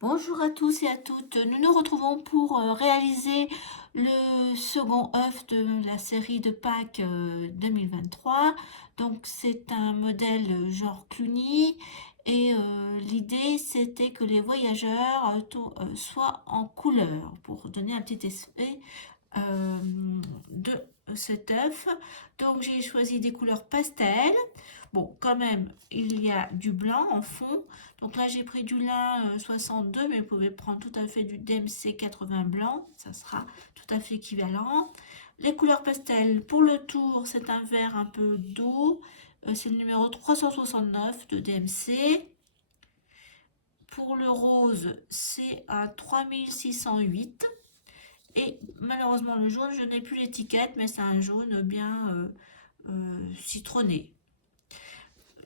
Bonjour à tous et à toutes. Nous nous retrouvons pour réaliser le second œuf de la série de Pâques 2023. Donc c'est un modèle genre Cluny et l'idée c'était que les voyageurs soient en couleur pour donner un petit effet euh, de cet œuf. Donc j'ai choisi des couleurs pastel. Bon, quand même, il y a du blanc en fond. Donc là, j'ai pris du lin 62, mais vous pouvez prendre tout à fait du DMC 80 blanc. Ça sera tout à fait équivalent. Les couleurs pastel, pour le tour, c'est un vert un peu d'eau. C'est le numéro 369 de DMC. Pour le rose, c'est à 3608. Et malheureusement, le jaune, je n'ai plus l'étiquette, mais c'est un jaune bien citronné.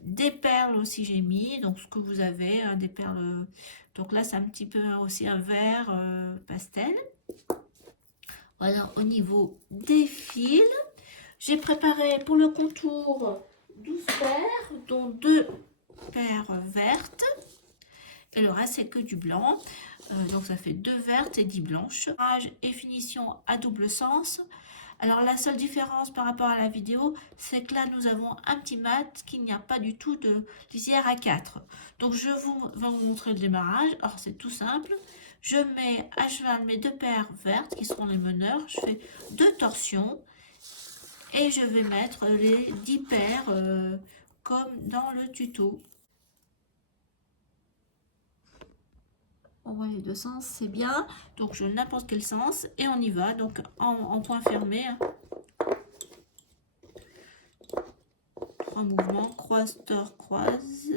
Des perles aussi j'ai mis, donc ce que vous avez, hein, des perles. Donc là, c'est un petit peu aussi un vert pastel. Voilà, au niveau des fils, j'ai préparé pour le contour 12 paires, dont 2 paires vertes. Et le reste, c'est que du blanc. Donc ça fait 2 vertes et 10 blanches. Âge et finition à double sens. Alors la seule différence par rapport à la vidéo, c'est que là nous avons un petit mat qu'il n'y a pas du tout de lisière à 4. Donc je vais vous montrer le démarrage. Alors c'est tout simple. Je mets à cheval mes 2 paires vertes qui seront les meneurs. Je fais 2 torsions et je vais mettre les 10 paires comme dans le tuto. On voit les deux sens, c'est bien. Donc je n'importe quel sens et on y va. Donc en point fermé. 3 mouvements, croise, tord, croise.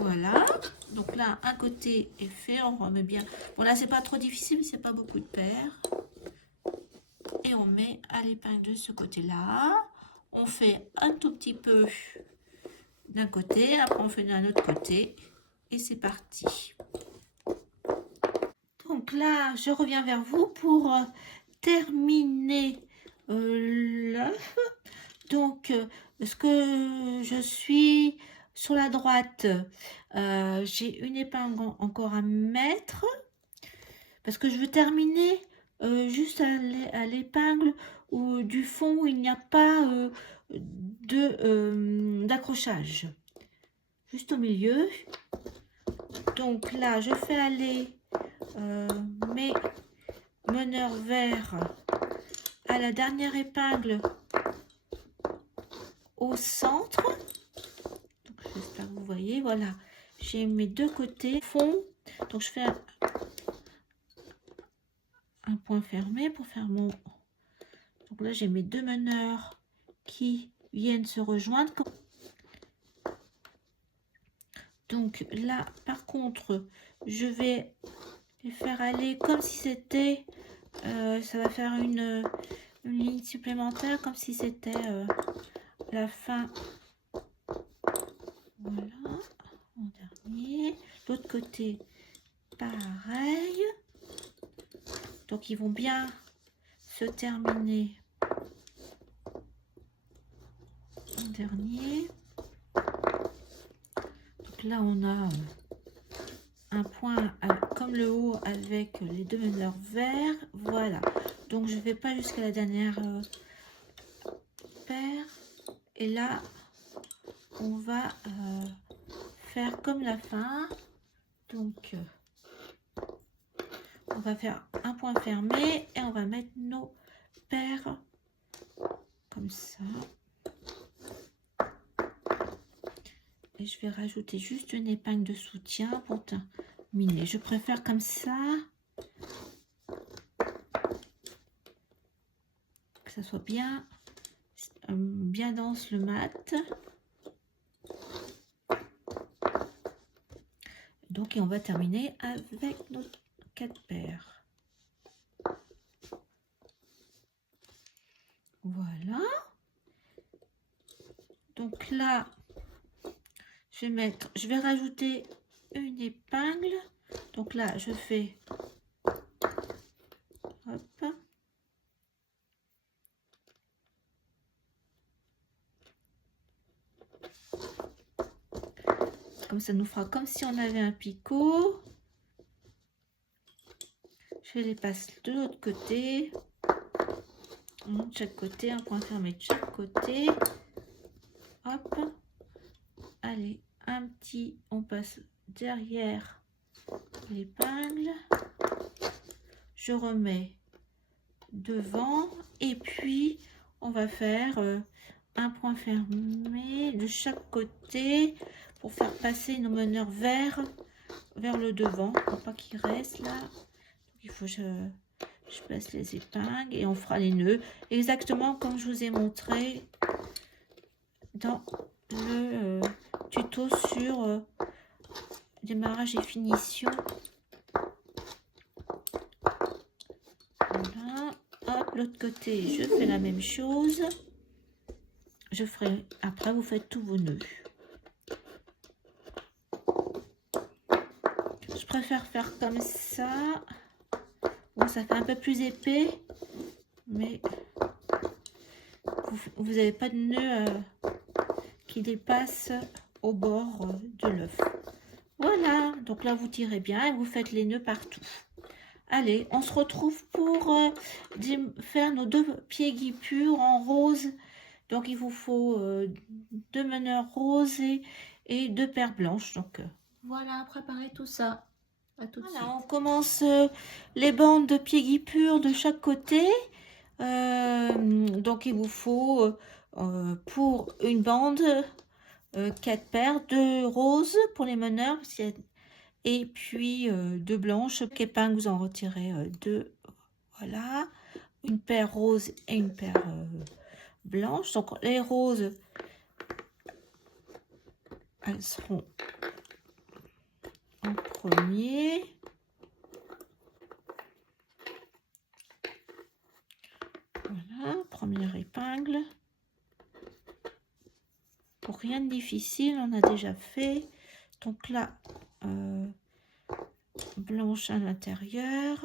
Voilà. Donc là, un côté est fait. On remet bien. Bon là, c'est pas trop difficile, mais c'est pas beaucoup de paires. Et on met à l'épingle de ce côté-là. On fait un tout petit peu d'un côté, après on fait d'un autre côté. Et c'est parti. Donc là, je reviens vers vous pour terminer l'œuf. Donc, ce que je suis sur la droite, j'ai une épingle encore à mettre parce que je veux terminer juste à l'épingle du fond où il n'y a pas d'accrochage. Juste au milieu. Donc là, je fais aller mes meneurs verts à la dernière épingle au centre. J'espère que vous voyez. Voilà, j'ai mes deux côtés fond. Donc je fais un point fermé pour faire mon... Donc là, j'ai mes deux meneurs qui viennent se rejoindre. Donc là, par contre, je vais les faire aller comme si c'était... ça va faire une ligne supplémentaire, comme si c'était la fin. Voilà, en dernier. L'autre côté, pareil. Donc ils vont bien se terminer en dernier. Donc là on a un point comme le haut avec les deux meneurs verts. Voilà, donc je vais pas jusqu'à la dernière paire. Et là on va faire comme la fin. Donc on va faire un point fermé et on va mettre nos paires comme ça. Et je vais rajouter juste une épingle de soutien pour terminer. Je préfère comme ça, que ça soit bien dense le mat. Donc et on va terminer avec nos 4 paires. Voilà. Donc là, je vais rajouter une épingle. Donc là, je fais hop. Comme ça nous fera comme si on avait un picot. Je les passe de l'autre côté. De chaque côté, un point fermé de chaque côté. Hop. Allez, un petit, on passe derrière l'épingle. Je remets devant et puis on va faire un point fermé de chaque côté pour faire passer nos meneurs vers le devant, pour pas qu'il reste là. Il faut que je place les épingles et on fera les nœuds exactement comme je vous ai montré dans le tuto sur démarrage et finition. Voilà. Hop, l'autre côté, je fais la même chose. Je ferai, après vous faites tous vos nœuds. Je préfère faire comme ça. Bon, ça fait un peu plus épais, mais vous n'avez pas de nœud qui dépasse au bord de l'œuf. Voilà, donc là vous tirez bien et vous faites les nœuds partout. Allez, on se retrouve pour faire nos 2 pieds guipures en rose. Donc il vous faut 2 meneurs roses et 2 paires blanches. Donc voilà, préparez tout ça. À tout de suite. On commence les bandes de pieds guipures de chaque côté. Donc il vous faut pour une bande 4 paires de roses pour les meneurs et puis 2 blanches. Épingles, vous en retirez 2. Voilà, une paire rose et une paire blanche. Donc les roses, elles seront en premier. Voilà, première épingle. Pour rien de difficile, on a déjà fait. Donc là, blanche à l'intérieur.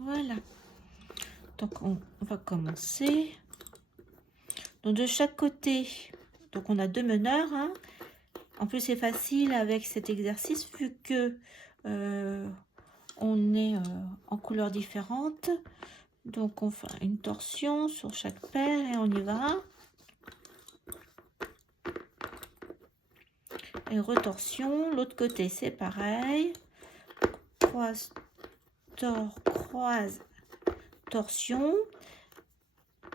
Voilà. Donc on va commencer. Donc de chaque côté, donc on a 2 meneurs. Hein. En plus c'est facile avec cet exercice vu que on est en couleurs différentes. Donc on fait une torsion sur chaque paire et on y va. Et retorsion, l'autre côté c'est pareil. Croise, tord, croise, torsion.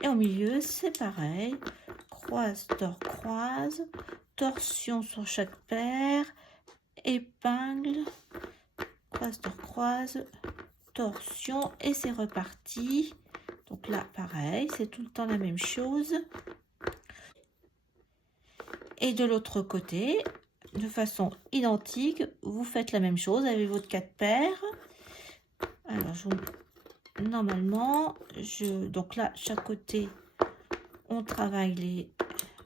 Et au milieu c'est pareil. Croise, tord, croise. Torsion sur chaque paire. Épingle. Croise, tord, croise. Torsion. Et c'est reparti. Donc là pareil, c'est tout le temps la même chose. Et de l'autre côté, de façon identique, vous faites la même chose avec votre 4 paires. Alors, normalement, donc là, chaque côté, on travaille les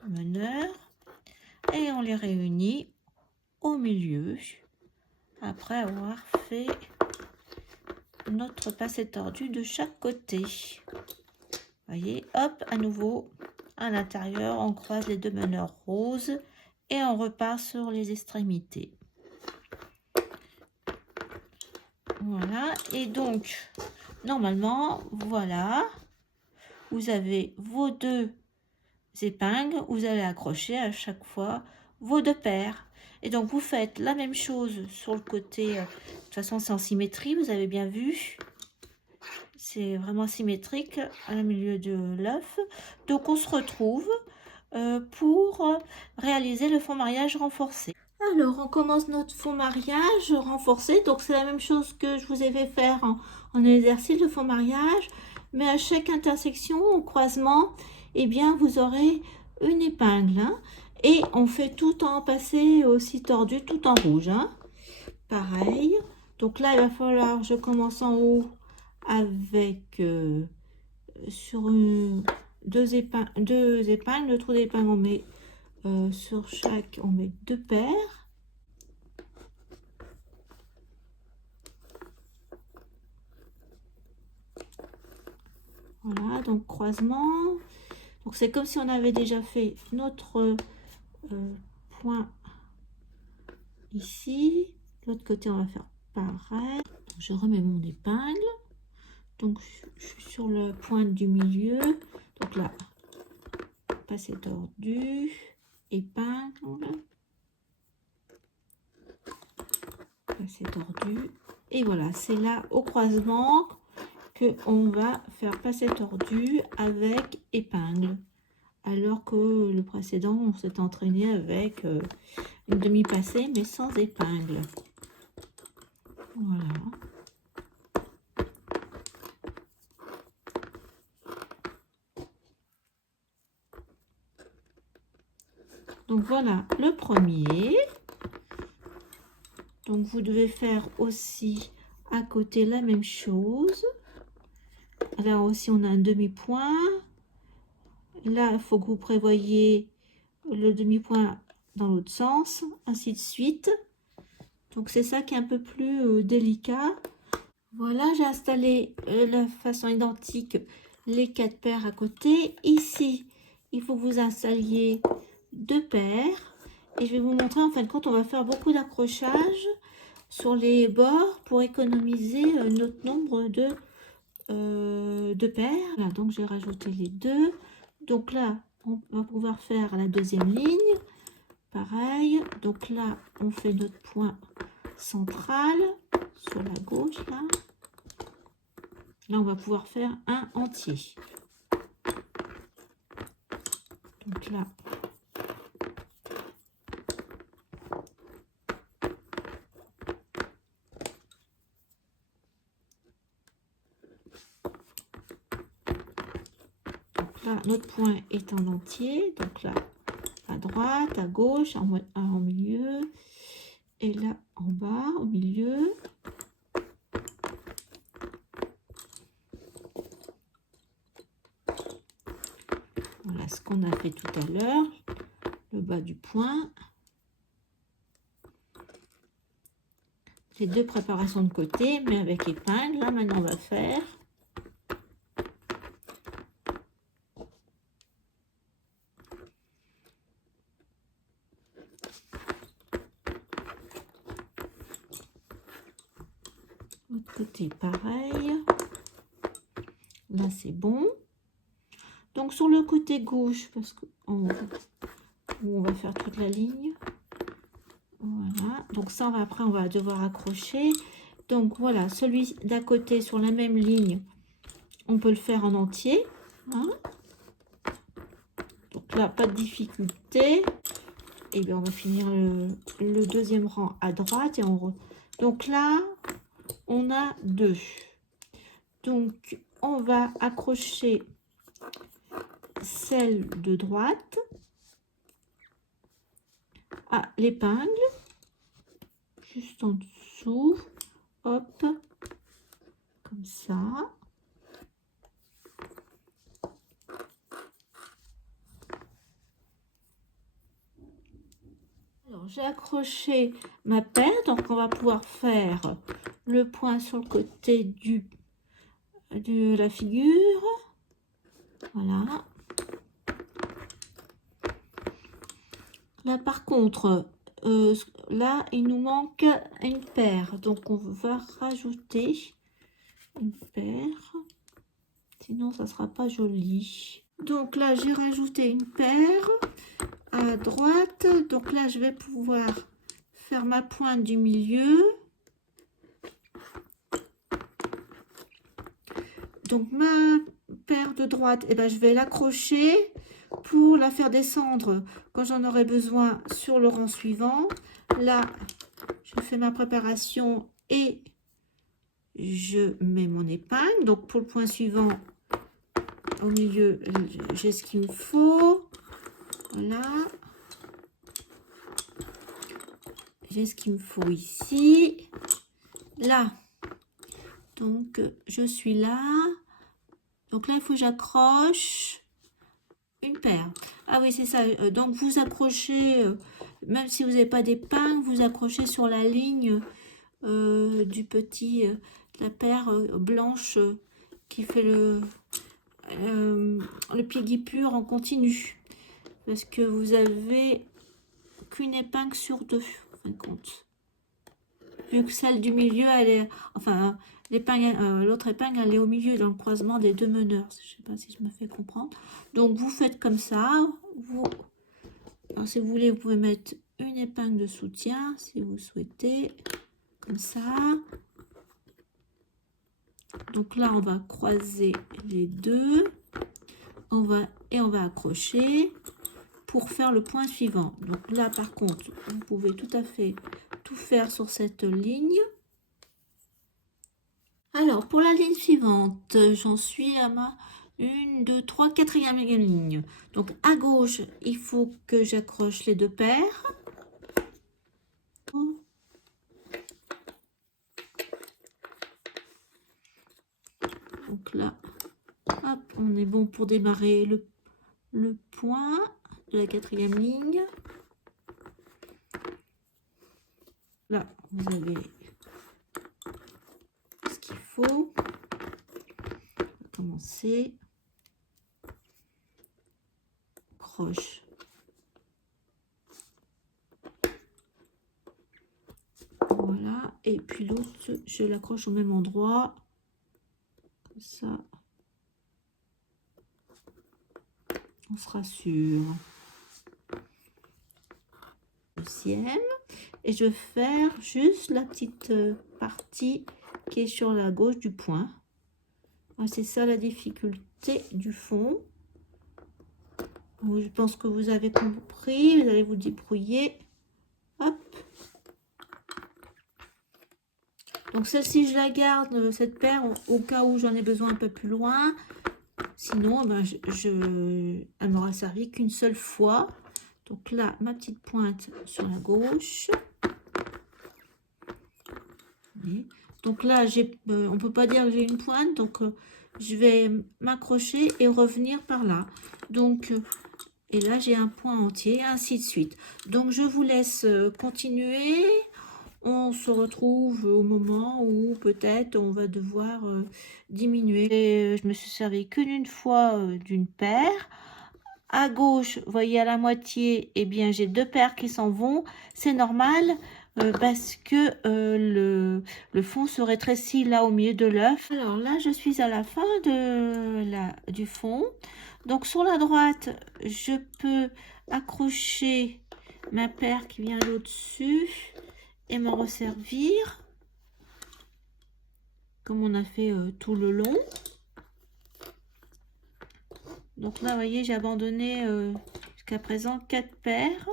meneurs et on les réunit au milieu après avoir fait notre passé tordu de chaque côté. Vous voyez, hop, à nouveau, à l'intérieur, on croise les 2 meneurs roses et on repart sur les extrémités. Voilà, et donc, normalement, voilà, vous avez vos 2 épingles, vous allez accrocher à chaque fois vos 2 paires. Et donc, vous faites la même chose sur le côté, de toute façon, c'est en symétrie, vous avez bien vu. C'est vraiment symétrique à milieu de l'œuf. Donc, on se retrouve pour réaliser le fond mariage renforcé. Alors, on commence notre fond mariage renforcé. Donc, c'est la même chose que je vous ai fait faire en exercice de fond mariage. Mais à chaque intersection, au croisement, eh bien, vous aurez une épingle. Hein, et on fait tout en passé aussi tordu, tout en rouge. Hein, pareil. Donc là, il va falloir, je commence en haut avec sur 2 épingles, le trou d'épingle, on met sur chaque, on met 2 paires. Voilà, donc croisement. Donc c'est comme si on avait déjà fait notre point ici. De l'autre côté, on va faire pareil. Je remets mon épingle. Donc je suis sur le point du milieu. Donc là, passer tordu, épingle, passer tordu. Et voilà, c'est là au croisement que on va faire passer tordu avec épingle. Alors que le précédent, on s'est entraîné avec une demi-passée, mais sans épingle. Voilà. Donc voilà le premier. Donc vous devez faire aussi à côté la même chose. Là aussi on a un demi-point. Là il faut que vous prévoyez le demi-point dans l'autre sens, ainsi de suite. Donc c'est ça qui est un peu plus délicat. Voilà, j'ai installé de façon identique les 4 paires à côté. Ici, il faut que vous installiez 2 paires. Et je vais vous montrer, en fin de compte, on va faire beaucoup d'accrochages sur les bords pour économiser notre nombre de paires. Là, donc j'ai rajouté les 2. Donc là, on va pouvoir faire la deuxième ligne. Pareil. Donc là, on fait notre point central sur la gauche, là. Là, on va pouvoir faire un entier. Donc là, notre point est en entier. Donc là, à droite, à gauche, en milieu. Et là, en bas, au milieu. Voilà ce qu'on a fait tout à l'heure. Le bas du point. Les 2 préparations de côté, mais avec épingle. Là, maintenant, on va faire l'autre côté, pareil. Là, c'est bon. Donc, sur le côté gauche, parce qu'on va faire toute la ligne. Voilà. Donc, ça, après, on va devoir accrocher. Donc, voilà, celui d'à côté sur la même ligne, on peut le faire en entier. Hein. Donc là, pas de difficulté. Et bien, on va finir le deuxième rang à droite. Donc là, on a 2. Donc, on va accrocher celle de droite à l'épingle, juste en dessous. Hop, comme ça. Alors, j'ai accroché ma paire, donc on va pouvoir faire le point sur le côté de la figure. Voilà. Là, par contre, là, il nous manque une paire. Donc, on va rajouter une paire. Sinon, ça ne sera pas joli. Donc là, j'ai rajouté une paire à droite. Donc là, je vais pouvoir faire ma pointe du milieu. Donc, ma paire de droite, eh ben, je vais l'accrocher pour la faire descendre quand j'en aurai besoin sur le rang suivant. Là, je fais ma préparation et je mets mon épingle. Donc, pour le point suivant, au milieu, j'ai ce qu'il me faut. Voilà. J'ai ce qu'il me faut ici. Là. Donc, je suis là. Donc là, il faut que j'accroche une paire. Ah oui, c'est ça. Donc, vous accrochez, même si vous n'avez pas d'épingle, vous accrochez sur la ligne du petit, la paire blanche qui fait le pied guipure en continu. Parce que vous avez qu'une épingle sur deux, en fin de compte. Vu que celle du milieu, elle est... Enfin, l'autre épingle, elle est au milieu, dans le croisement des deux meneurs. Je ne sais pas si je me fais comprendre. Donc, vous faites comme ça. Alors, si vous voulez, vous pouvez mettre une épingle de soutien, si vous souhaitez. Comme ça. Donc là, on va croiser les deux. On va accrocher pour faire le point suivant. Donc là, par contre, vous pouvez tout à fait tout faire sur cette ligne. Alors, pour la ligne suivante, j'en suis à ma 1, 2, 3, quatrième ligne. Donc, à gauche, il faut que j'accroche les deux paires. Donc là, hop, on est bon pour démarrer le point de la quatrième ligne. Là, vous avez ce qu'il faut. On va commencer. Croche. Voilà. Et puis l'autre, je l'accroche au même endroit. Comme ça. On sera sûr. Deuxième. Et je vais faire juste la petite partie qui est sur la gauche du point. C'est ça la difficulté du fond. Je pense que vous avez compris. Vous allez vous débrouiller. Hop. Donc celle-ci, je la garde, cette paire, au cas où j'en ai besoin un peu plus loin. Sinon, ben, elle m'aura servi qu'une seule fois. Donc là, ma petite pointe sur la gauche. Donc là, on ne peut pas dire que j'ai une pointe. Donc, je vais m'accrocher et revenir par là. Donc, et là, j'ai un point entier, ainsi de suite. Donc, je vous laisse continuer. On se retrouve au moment où peut-être on va devoir diminuer. Et, je me suis servi que d'une fois d'une paire. À gauche, vous voyez à la moitié, eh bien j'ai deux paires qui s'en vont. C'est normal parce que le fond se rétrécit là au milieu de l'œuf. Alors là, je suis à la fin du fond. Donc sur la droite, je peux accrocher ma paire qui vient au-dessus et m'en resservir comme on a fait tout le long. Donc là, vous voyez, j'ai abandonné jusqu'à présent 4 paires.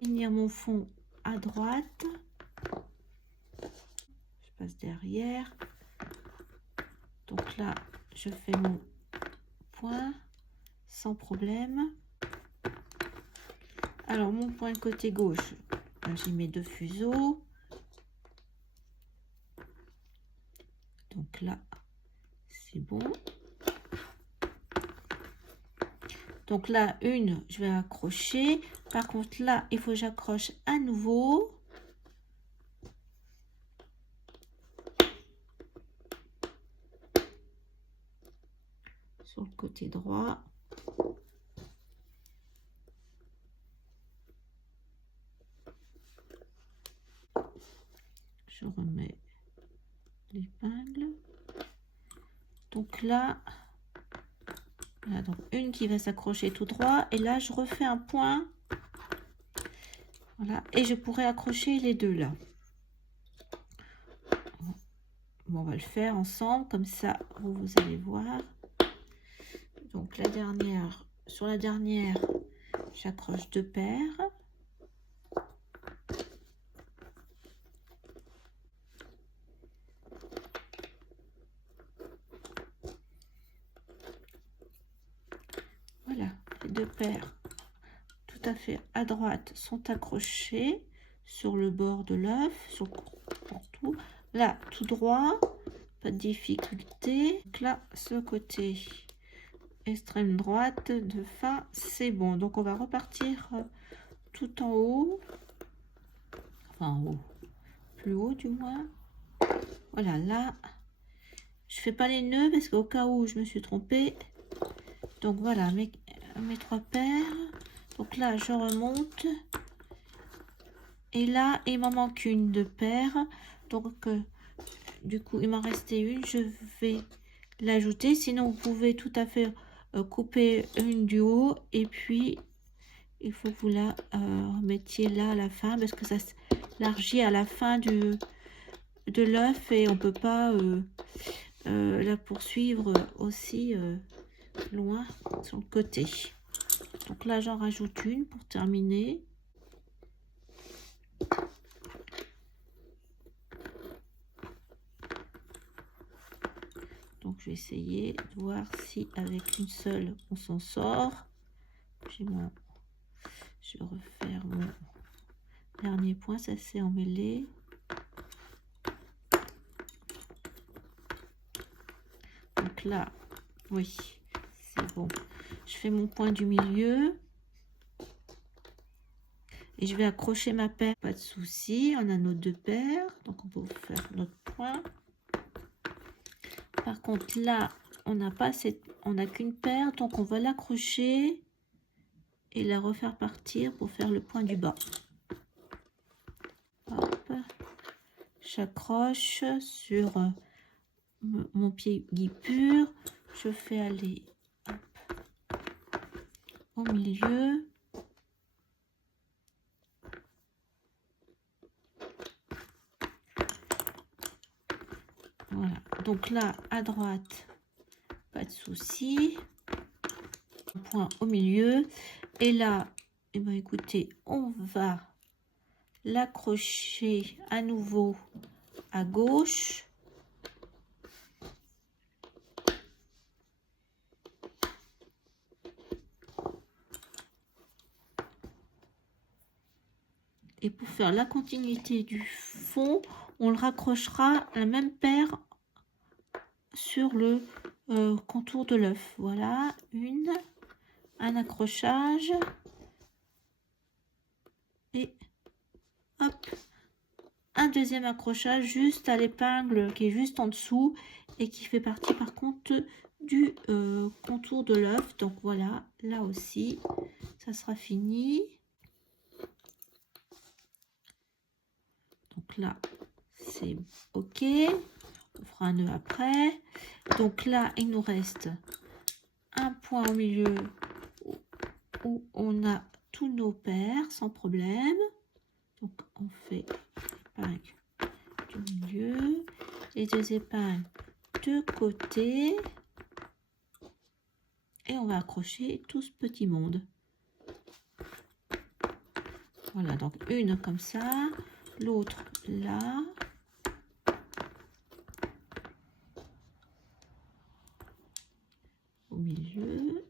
Finir mon fond à droite. Je passe derrière. Donc là, je fais mon point sans problème. Alors, mon point de côté gauche, j'ai mes deux fuseaux. Donc là, c'est bon. Donc là, je vais accrocher. Par contre, là, il faut que j'accroche à nouveau. Sur le côté droit. Je remets l'épingle. Donc là, voilà, donc une qui va s'accrocher tout droit. Et là, je refais un point. Voilà. Et je pourrais accrocher les deux là. Bon, on va le faire ensemble. Comme ça, vous allez voir. Donc, sur la dernière, j'accroche deux paires. Voilà, les deux paires tout à fait à droite sont accrochées sur le bord de l'œuf, sur tout. Là, tout droit, pas de difficulté. Donc là, ce côté extrême droite de fin, c'est bon. Donc, on va repartir tout en haut. Enfin, en haut. Plus haut, du moins. Voilà, là, je fais pas les nœuds parce qu'au cas où je me suis trompée. Donc voilà mes 3 paires. Donc là je remonte et là il m'en manque une de paire. Donc du coup il m'en restait une, je vais l'ajouter. Sinon vous pouvez tout à fait couper une du haut et puis il faut que vous la remettiez là à la fin parce que ça s'élargit à la fin de l'œuf et on peut pas la poursuivre aussi loin sur le côté. Donc là j'en rajoute une pour terminer. Donc je vais essayer de voir si avec une seule on s'en sort. Je vais refaire mon dernier point, ça s'est emmêlé. Donc là, oui, c'est bon. Je fais mon point du milieu. Et je vais accrocher ma paire, pas de souci. On a nos 2 paires, donc on peut faire notre point. Par contre là, on n'a qu'une paire, donc on va l'accrocher et la refaire partir pour faire le point du bas. Hop, j'accroche sur mon pied guipure, je fais aller au milieu. Voilà, donc là à droite, pas de souci. Point au milieu et là, et ben écoutez, on va l'accrocher à nouveau à gauche. Et pour faire la continuité du fond, on le raccrochera à la même paire sur le contour de l'œuf. Voilà, un accrochage et hop, un deuxième accrochage juste à l'épingle qui est juste en dessous et qui fait partie par contre du contour de l'œuf. Donc voilà, là aussi ça sera fini. Donc là c'est ok, on fera un nœud après. Donc là il nous reste un point au milieu où on a tous nos paires sans problème. Donc on fait l'épingle du milieu, les 2 épingles de côté et on va accrocher tout ce petit monde. Voilà, donc une comme ça, l'autre là. Au milieu.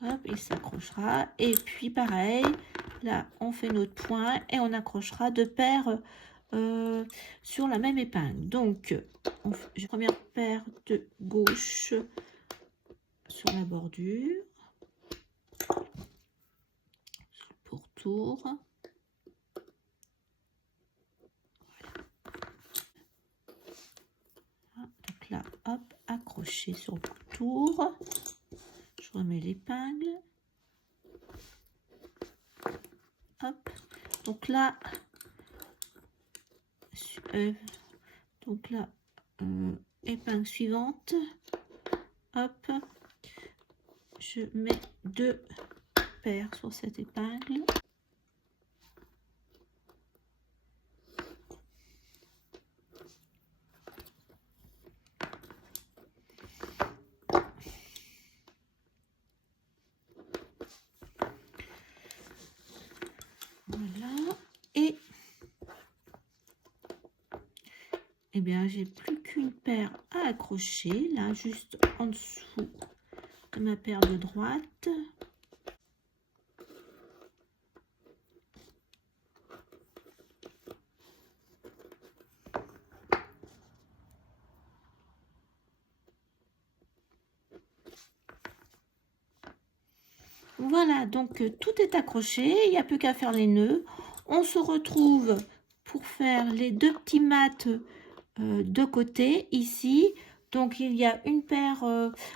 Hop, il s'accrochera. Et puis pareil, là on fait notre point et on accrochera 2 paires sur la même épingle. Donc, première paire de gauche sur la bordure. Pourtour. Donc là, hop, accroché sur le pourtour. Je remets l'épingle. Hop. Donc là, épingle suivante. Hop. Je mets 2 paires sur cette épingle. Voilà. Et bien j'ai plus qu'une paire à accrocher là juste en dessous de ma paire de droite. Voilà, donc tout est accroché, il n'y a plus qu'à faire les nœuds. On se retrouve pour faire les 2 petits mats deux côtés ici. Donc il y a une paire,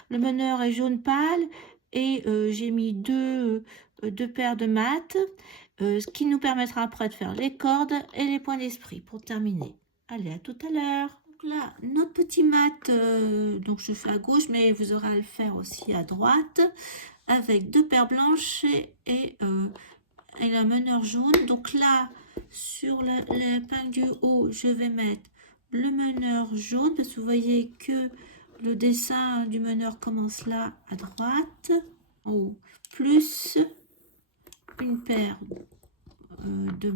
le meneur est jaune pâle et j'ai mis deux paires de mat, ce qui nous permettra après de faire les cordes et les points d'esprit pour terminer. Allez, à tout à l'heure. Donc là, notre petit mat, donc je fais à gauche, mais vous aurez à le faire aussi à droite, avec deux paires blanches et un meneur jaune. Donc là, sur l'épingle du haut, je vais mettre le meneur jaune, parce que vous voyez que le dessin du meneur commence là, à droite, en haut, plus une paire de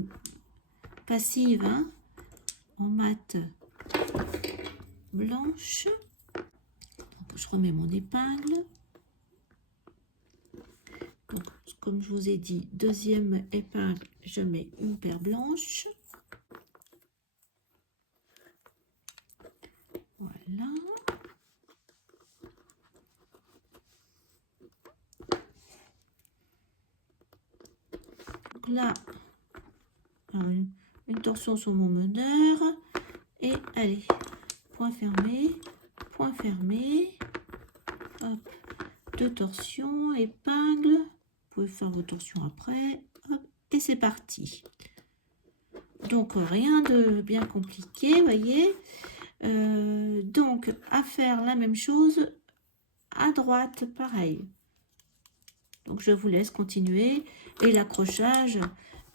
passives, hein, en mat blanche. Donc, je remets mon épingle. Donc, comme je vous ai dit, deuxième épingle, je mets une paire blanche. Voilà. Donc là, une torsion sur mon meneur. Et allez, point fermé, point fermé. Hop, deux torsions, épingle. Vous pouvez faire vos torsions après. Hop, et c'est parti. Donc rien de bien compliqué, voyez. Donc à faire la même chose à droite, pareil. Donc je vous laisse continuer. Et l'accrochage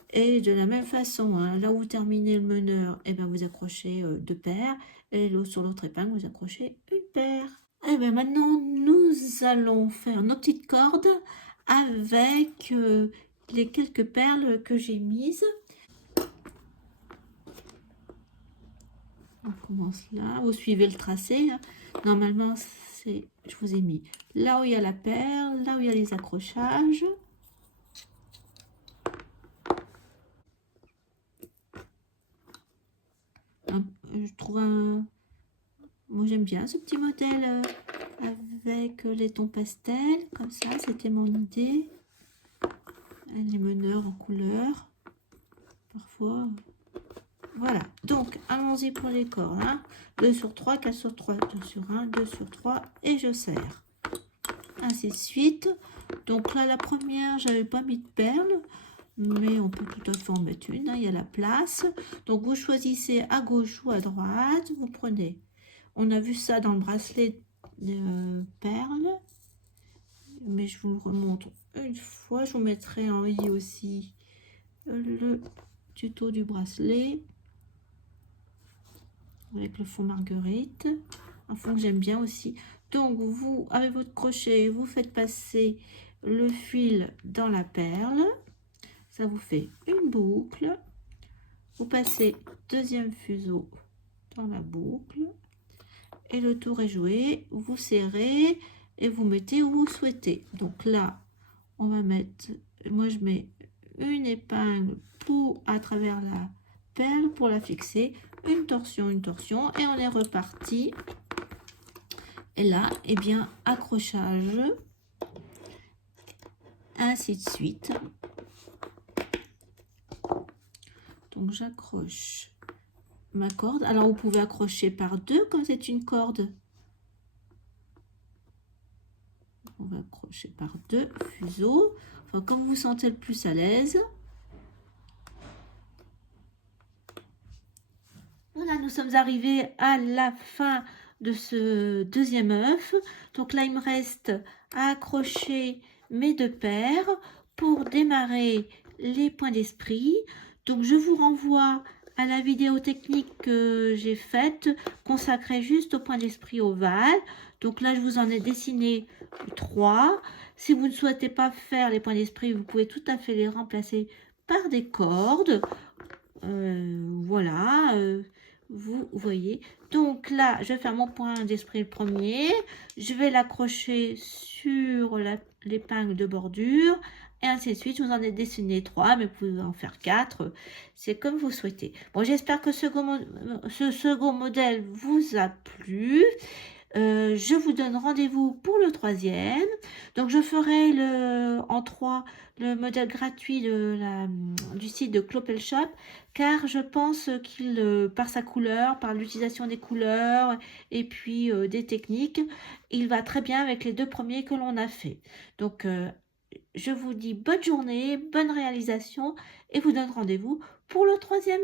est de la même façon, hein. Là où vous terminez le meneur, et bien vous accrochez deux paires. Et sur l'autre épingle, vous accrochez une paire. Et bien maintenant, nous allons faire nos petites cordes avec les quelques perles que j'ai mises. On commence là, vous suivez le tracé, hein. Normalement, je vous ai mis là où il y a la perle, là où il y a les accrochages. Je trouve moi j'aime bien ce petit modèle avec les tons pastels, comme ça, c'était mon idée. Les meneurs en couleur, parfois. Voilà, donc allons-y pour les cordes, hein. 2 sur 3, 4 sur 3, 2 sur 1, 2 sur 3 et je serre. Ainsi de suite. Donc là, la première, j'avais pas mis de perles, mais on peut tout à fait en mettre une, hein, il y a la place. Donc vous choisissez à gauche ou à droite, vous prenez. On a vu ça dans le bracelet de perles, mais je vous le remontre une fois. Je vous mettrai en i aussi le tuto du bracelet avec le fond marguerite, un fond que j'aime bien aussi. Donc vous, avec votre crochet, vous faites passer le fil dans la perle, ça vous fait une boucle. Vous passez deuxième fuseau dans la boucle et le tour est joué. Vous serrez et vous mettez où vous souhaitez. Donc là, on va mettre, moi je mets une épingle pour à travers la perle pour la fixer, une torsion, et on est reparti. Et là, eh bien, accrochage, ainsi de suite. Donc j'accroche ma corde. Alors vous pouvez accrocher par deux comme c'est une corde. On va accrocher par deux fuseaux, enfin comme vous sentez le plus à l'aise. Voilà, nous sommes arrivés à la fin de ce deuxième œuf. Donc là, il me reste à accrocher mes deux paires pour démarrer les points d'esprit. Donc je vous renvoie à la vidéo technique que j'ai faite consacrée juste au point d'esprit ovale. Donc là, je vous en ai dessiné 3. Si vous ne souhaitez pas faire les points d'esprit, vous pouvez tout à fait les remplacer par des cordes. Voilà, vous voyez. Donc là, je vais faire mon point d'esprit le premier. Je vais l'accrocher sur l'épingle de bordure. Et ainsi de suite. Je vous en ai dessiné 3, mais vous pouvez en faire 4. C'est comme vous souhaitez. Bon, j'espère que ce second modèle vous a plu. Je vous donne rendez-vous pour le troisième. Donc, je ferai en 3 le modèle gratuit du site de Clopel Shop, car je pense qu'il, par sa couleur, par l'utilisation des couleurs et puis des techniques, il va très bien avec les deux premiers que l'on a fait. Donc, je vous dis bonne journée, bonne réalisation et vous donne rendez-vous pour le troisième.